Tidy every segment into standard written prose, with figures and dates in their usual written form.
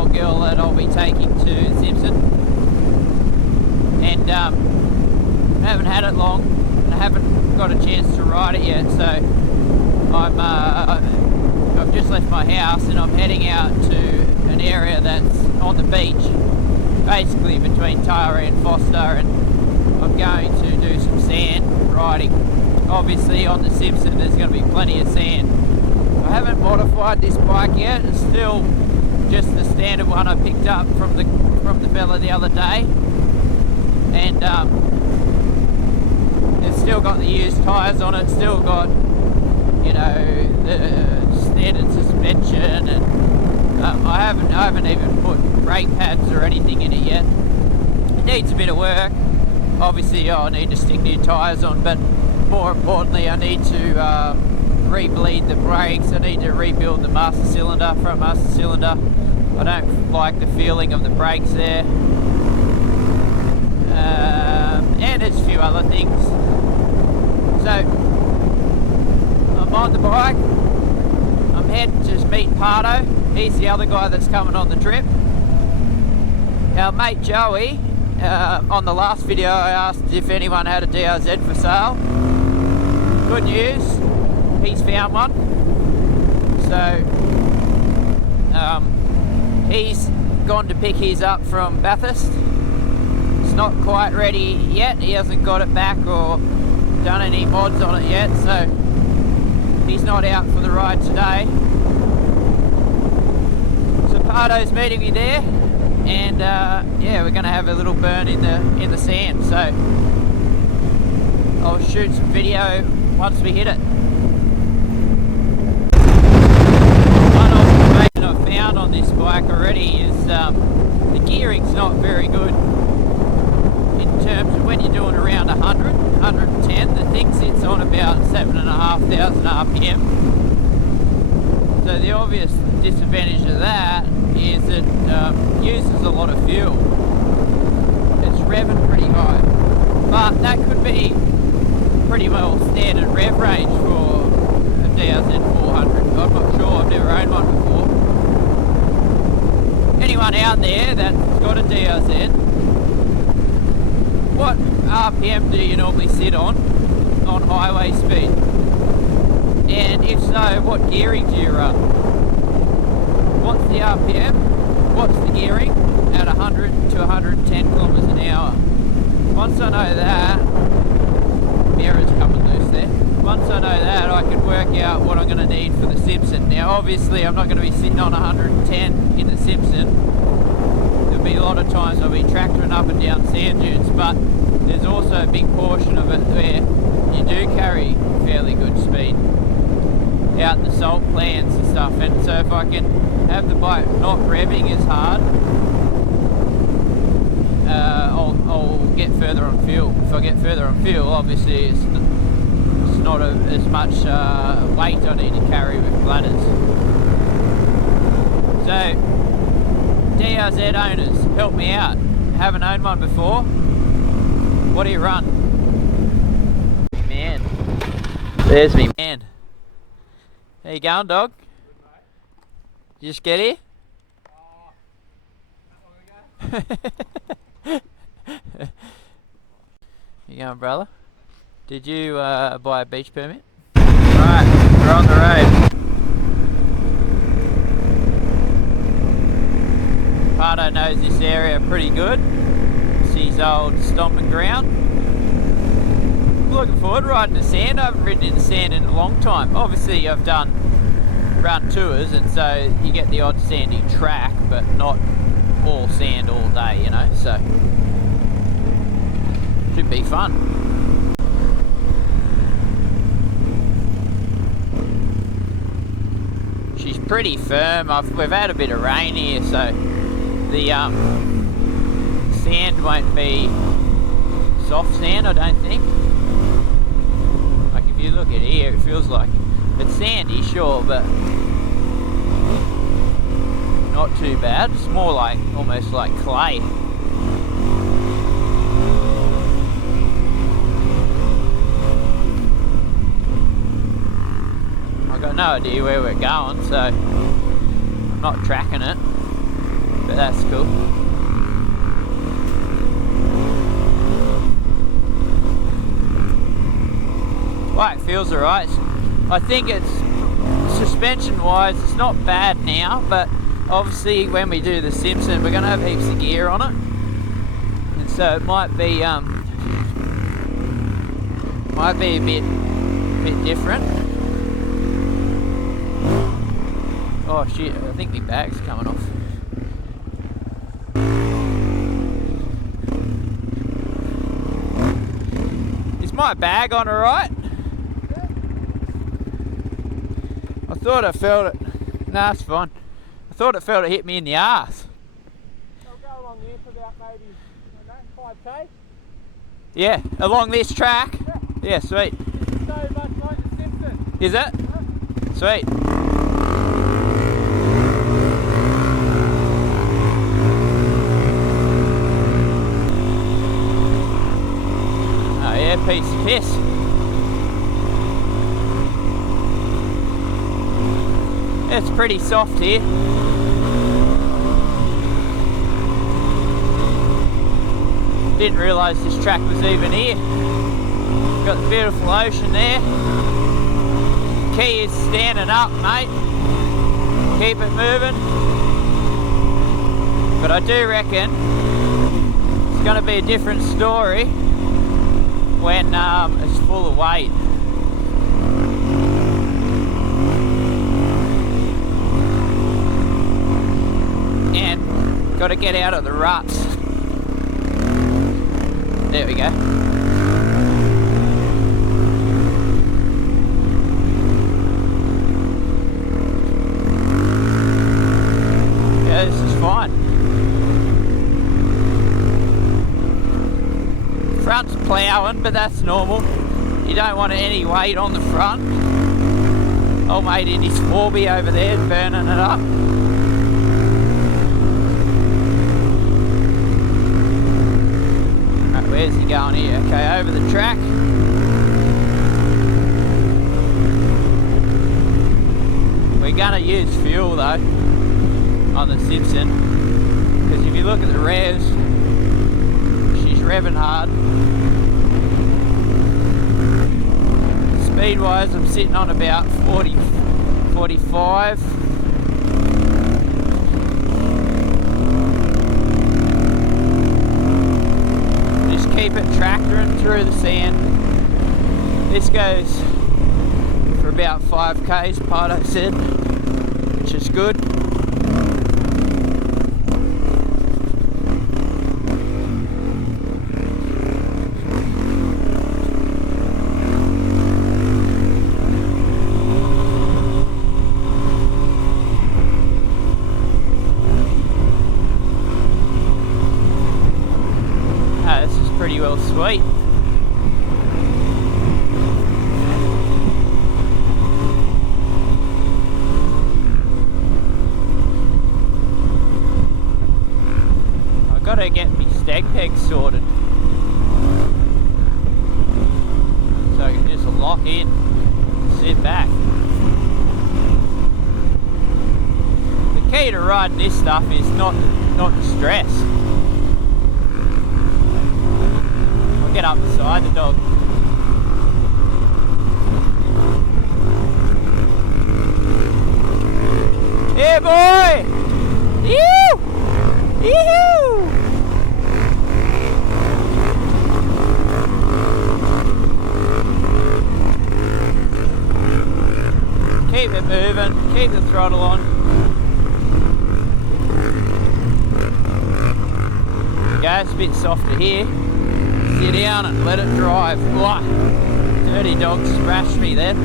old girl that I'll be taking to Simpson, and I haven't had it long, and I haven't got a chance to ride it yet. So I've just left my house and I'm heading out to an area that's on the beach, basically between Taree and Foster, and I'm going to do some sand riding. Obviously on the Simpson there's going to be plenty of sand. I haven't modified this bike yet. It's still just the standard one I picked up from the fella the other day, and it's still got the used tyres on it, still got, you know, the standard suspension, and I haven't even put brake pads or anything in it yet. It needs a bit of work. Obviously I need to stick new tyres on, but more importantly I need to re-bleed the brakes. I need to rebuild the master cylinder, front master cylinder. I don't like the feeling of the brakes there, and there's a few other things. So I'm on the bike, I'm heading to meet Pardo. He's the other guy that's coming on the trip. Our mate Joey, on the last video I asked if anyone had a DRZ for sale. Good news, he's found one. So he's gone to pick his up from Bathurst. It's not quite ready yet, he hasn't got it back or done any mods on it yet, so he's not out for the ride today. So Pardo's meeting me there, and yeah, we're going to have a little burn in the sand. So I'll shoot some video once we hit it. One observation I've found on this bike already is the gearing's not very good. In terms of when you're doing around 100, 110, the thing sits on about 7,500 RPM. So the obvious disadvantage of that is it uses a lot of fuel. It's revving pretty high, but that could be pretty well standard rev range for a DRZ 400. I'm not sure, I've never owned one before. Anyone out there that's got a DRZ, what RPM do you normally sit on highway speed? And if so, what gearing do you run? What's the RPM? What's the gearing at 100 to 110 kilometers an hour? Once I know that, mirror's coming loose there. Once I know that, I can work out what I'm going to need for the Simpson. Now obviously I'm not going to be sitting on 110 in the Simpson. There'll be a lot of times I'll be tractoring up and down sand dunes, but there's also a big portion of it where you do carry fairly good speed out in the salt plants and stuff, and so if I can have the bike not revving as hard, I'll get further on fuel. If I get further on fuel, obviously it's not as much weight I need to carry with bladders. So DRZ owners, help me out. Haven't owned one before. What do you run? Man, there's me man. How you going, dog? Good, mate. You just get here? Not long ago. You going, brother? Did you buy a beach permit? Right, we're on the road. Pardo knows this area pretty good. It's his old stomping ground. Looking forward to riding the sand. I haven't ridden in the sand in a long time. Obviously I've done run tours, and so you get the odd sandy track, but not all sand all day, you know, so should be fun. She's pretty firm. We've had a bit of rain here, so the sand won't be soft sand, I don't think. Like if you look at here, it feels like it's sandy, sure, but not too bad. It's more like, almost like clay. I've got no idea where we're going, so I'm not tracking it. but that's cool. Well, it feels alright. I think it's, suspension wise, it's not bad now, but obviously when we do the Simpson we're going to have heaps of gear on it, and so it might be a bit different. Oh shit, I think my bag's coming off. Is my bag on alright? I thought I felt it. Nah, it's fine. I thought it felt it hit me in the arse. I'll go along here for about maybe, I don't know, 5k. Yeah, along this track? Yeah, sweet. It's so much like the Simpson. Is it? Yeah. Sweet. Oh yeah, piece of piss. It's pretty soft here. Didn't realise this track was even here. Got the beautiful ocean there. Key is standing up, mate. Keep it moving. But I do reckon it's going to be a different story when it's full of weight. And got to get out of the ruts. There we go. Yeah, this is fine. Front's ploughing, but that's normal. You don't want any weight on the front. Old mate in his 4B over there burning it up. Right, where's he going here? Okay, over the track. We're gonna use fuel though on the Simpson, because if you look at the revs, she's revving hard. Speed wise, I'm sitting on about 40, 45. Just keep it tractoring through the sand. This goes for about 5k's, Pardo said, which is good. Pretty well sweet. I've got to get my stag peg sorted so I can just lock in and sit back. The key to riding this stuff is not to stress. Get up beside the dog. Yeah, boy! Yoo! Yoo! Keep it moving, keep the throttle on. Go, it's a bit softer here. Sit down and let it drive. Whoa. Dirty dog scratched me then.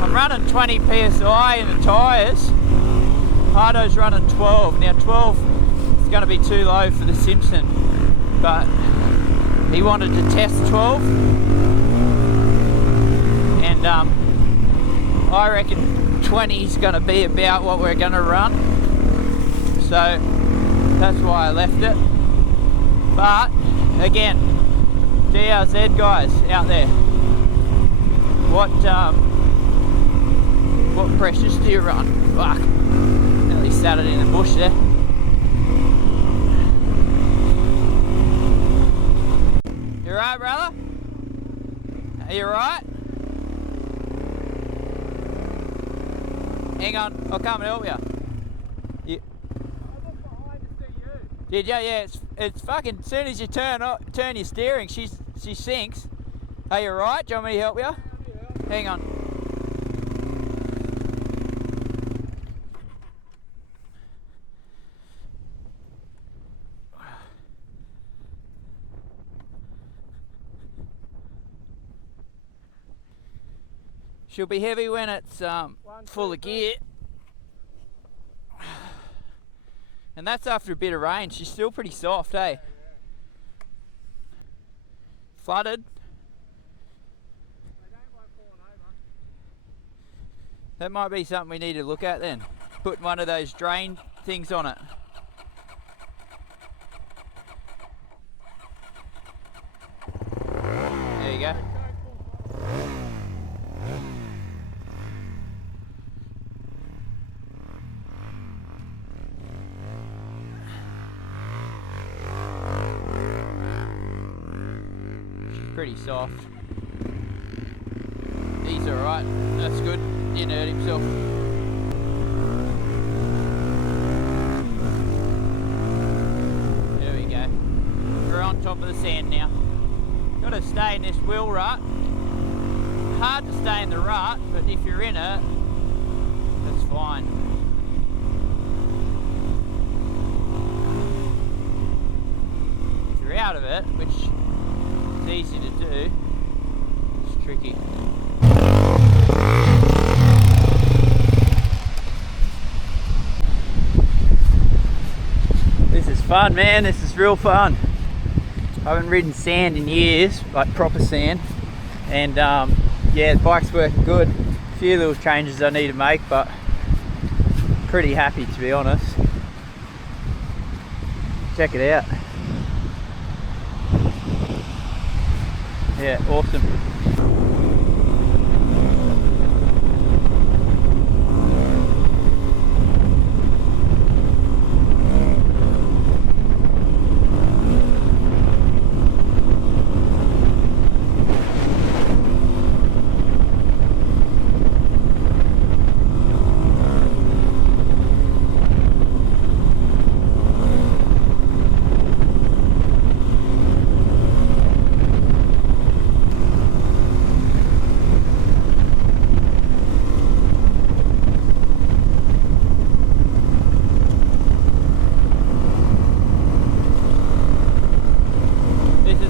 I'm running 20 psi in the tyres. Pardo's running 12. Now 12 is going to be too low for the Simpson, but he wanted to test 12, and I reckon 20 is going to be about what we're going to run, so that's why I left it. But again, GRZ guys out there, what What pressures do you run? Fuck. Nearly sat it in the bush there. You alright, brother? Are you alright? Hang on, I'll come and help you. I looked behind to see you. Did you? Yeah, it's fucking, as soon as you turn your steering, she sinks. Are you alright? Do you want me to help you? Hang on. She'll be heavy when it's full of gear. And that's after a bit of rain. She's still pretty soft, eh? Yeah. Flooded. They don't like falling over. That might be something we need to look at then. Put one of those drain things on it. There you go. Pretty soft. He's alright, that's good. Didn't hurt himself. There we go. We're on top of the sand now. Gotta stay in this wheel rut. Hard to stay in the rut, but if you're in it, that's fine. If you're out of it, which is easy to do, it's tricky. This is fun, man. This is real fun. I haven't ridden sand in years, like proper sand, and yeah, the bike's working good. A few little changes I need to make, but pretty happy to be honest. Check it out. Yeah, awesome.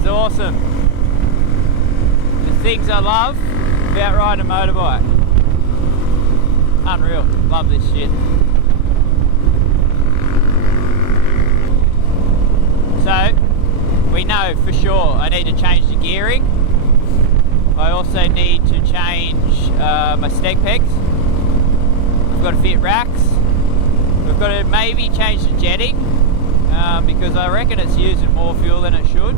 Awesome. The things I love about riding a motorbike. Unreal. Love this shit. So, we know for sure I need to change the gearing. I also need to change my steg pegs. I've got to fit racks. We've got to maybe change the jetting because I reckon it's using more fuel than it should.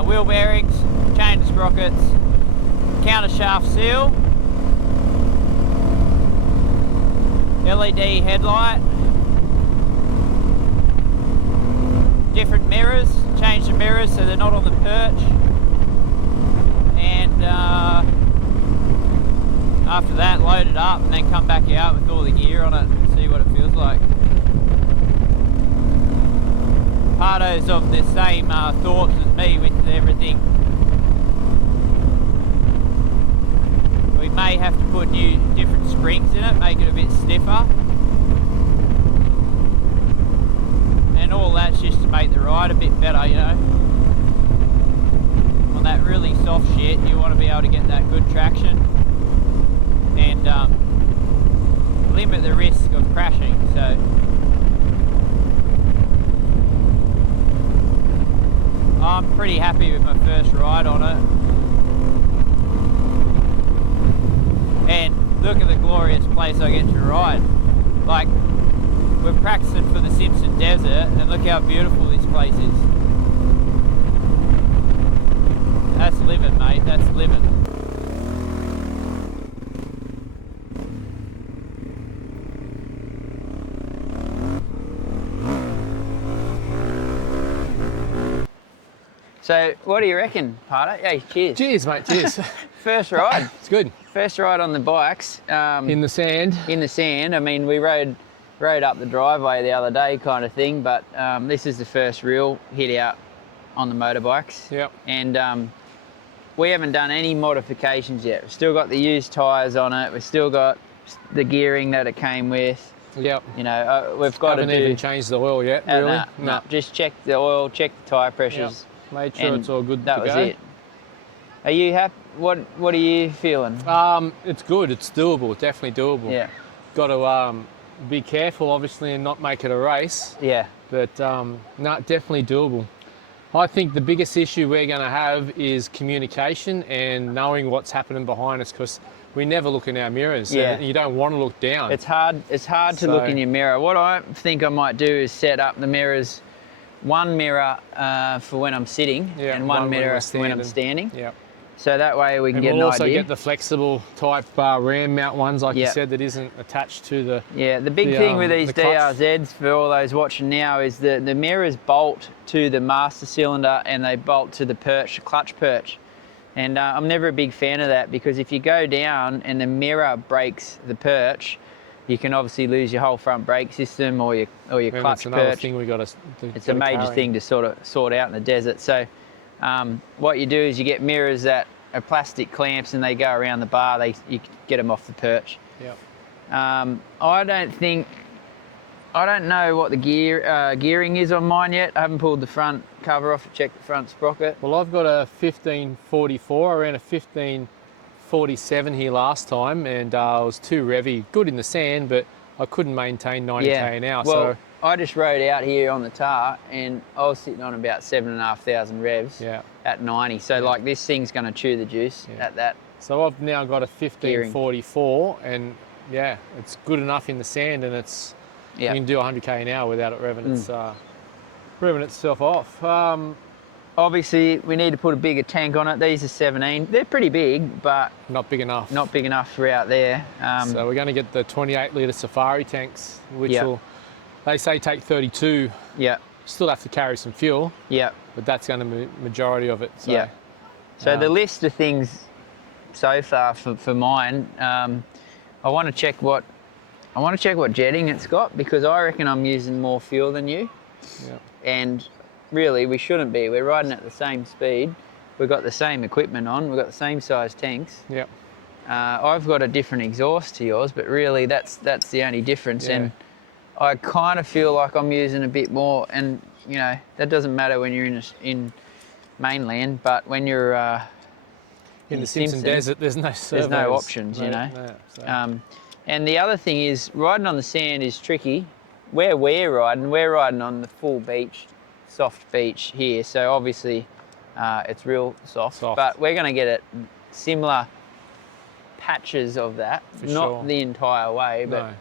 Wheel bearings, change the sprockets, counter shaft seal, LED headlight, different mirrors, change the mirrors so they're not on the perch, and after that load it up and then come back out with all the gear on it and see what it feels like. Pardo's of the same thoughts as me with everything. We may have to put new different springs in it, make it a bit stiffer. And all that's just to make the ride a bit better, you know. On that really soft shit, you want to be able to get that good traction and limit the risk of crashing. So I'm pretty happy with my first ride on it. And look at the glorious place I get to ride. Like, we're practicing for the Simpson Desert and look how beautiful this place is. That's living, mate, that's living. So what do you reckon, Parter? Hey, cheers. Cheers, mate. Cheers. First ride. It's good. First ride on the bikes. In the sand. In the sand. I mean, we rode up the driveway the other day kind of thing, but this is the first real hit out on the motorbikes. Yep. And we haven't done any modifications yet. We've still got the used tyres on it. We've still got the gearing that it came with. Yep. You know, we've got Haven't even changed the oil yet, really? No. Just check the oil, check the tyre pressures. Yep. Made sure it's all good that to was go. it. Are you happy? What are you feeling? It's good. It's doable. Definitely doable. Yeah. Got to be careful, obviously, and not make it a race. Yeah. But no, definitely doable. I think the biggest issue we're going to have is communication and knowing what's happening behind us, because we never look in our mirrors. Yeah. And you don't want to look down. It's hard to look in your mirror. What I think I might do is set up the mirrors, one mirror for when I'm sitting, and one mirror for when I'm standing. Yep. So that way we can get an idea. We'll also get the flexible type ram mount ones, like you said, that isn't attached to the... Yeah, the big thing with these DRZs, for all those watching now, is that the mirrors bolt to the master cylinder and they bolt to the perch, clutch perch. And I'm never a big fan of that, because if you go down and the mirror breaks the perch, you can obviously lose your whole front brake system or your clutch perch. That's another thing we got to... It's a major thing to sort out in the desert. So what you do is you get mirrors that are plastic clamps and they go around the bar. You get them off the perch. Yep. I don't know what the gearing is on mine yet. I haven't pulled the front cover off to check the front sprocket. Well, I've got a 1544. I ran a 1547 here last time, and I was too revvy. Good in the sand, but I couldn't maintain 90k an hour. Well, so I just rode out here on the tar, and I was sitting on about 7,500 revs at 90. So like this thing's going to chew the juice at that. So I've now got a 1544, and yeah, it's good enough in the sand, and it's you can do 100k an hour without it revving itself off. Obviously, we need to put a bigger tank on it. These are 17. They're pretty big, but not big enough. Not big enough for out there. So we're going to get the 28 litre Safari tanks, which will, they say, take 32. Yeah. Still have to carry some fuel. Yeah. But that's going to be the majority of it. So, So the list of things so far for mine, I want to check what jetting it's got, because I reckon I'm using more fuel than you. Yeah. And really, we shouldn't be. We're riding at the same speed. We've got the same equipment on. We've got the same size tanks. Yeah. I've got a different exhaust to yours, but really that's the only difference. Yeah. And I kind of feel like I'm using a bit more. And you know, that doesn't matter when you're in mainland, but when you're in the Simpson Desert, there's no servos. There's no options, you know. No, so. And the other thing is, riding on the sand is tricky. Where we're riding on the full beach, soft beach here, so obviously it's real soft. But we're going to get it similar patches of that, not the entire way. But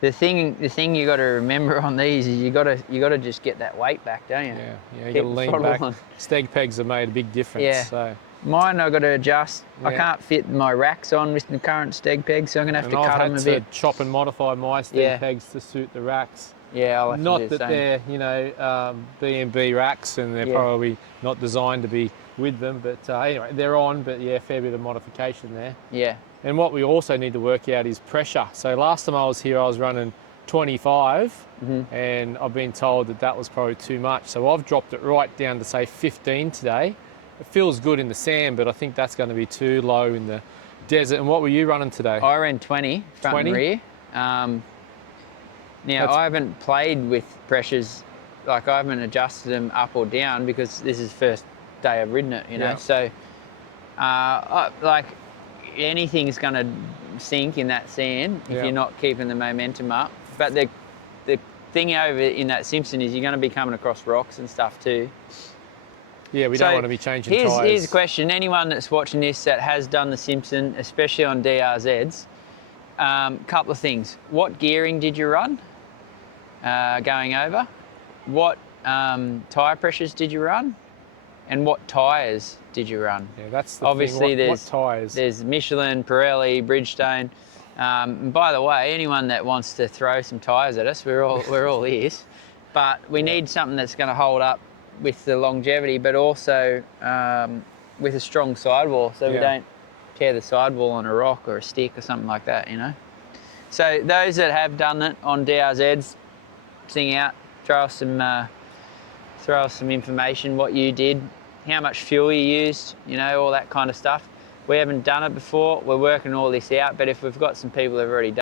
the thing you got to remember on these is you got to just get that weight back, don't you? Yeah, you got to lean back. Steg pegs have made a big difference. Yeah. So. Mine I've got to adjust. I can't fit my racks on with the current steg pegs, so I'm going to have to cut them a bit. I've had to chop and modify my steg pegs to suit the racks. Yeah, I'll have not to do the that same. They're, you know, B&B racks, and they're probably not designed to be with them. But anyway, they're on. But yeah, fair bit of modification there. Yeah. And what we also need to work out is pressure. So last time I was here, I was running 25, and I've been told that was probably too much. So I've dropped it right down to say 15 today. It feels good in the sand, but I think that's going to be too low in the desert. And what were you running today? I ran 20 front and rear. Now I haven't played with pressures, like I haven't adjusted them up or down, because this is the first day I've ridden it, you know. So like anything's going to sink in that sand if you're not keeping the momentum up. But the thing over in that Simpson is you're going to be coming across rocks and stuff too. Yeah, we don't want to be changing tyres. Here's a question. Anyone that's watching this that has done the Simpson, especially on DRZs, couple of things. What gearing did you run going over? What tyre pressures did you run? And what tyres did you run? Yeah, that's the Obviously, thing. What tyres? There's Michelin, Pirelli, Bridgestone. And by the way, anyone that wants to throw some tyres at us, we're all ears. But we need something that's going to hold up with the longevity, but also with a strong sidewall, so we don't tear the sidewall on a rock or a stick or something like that, you know. So those that have done it on DRZs, sing out, throw us some information, what you did, how much fuel you used, you know, all that kind of stuff. We haven't done it before. We're working all this out, but if we've got some people who've already done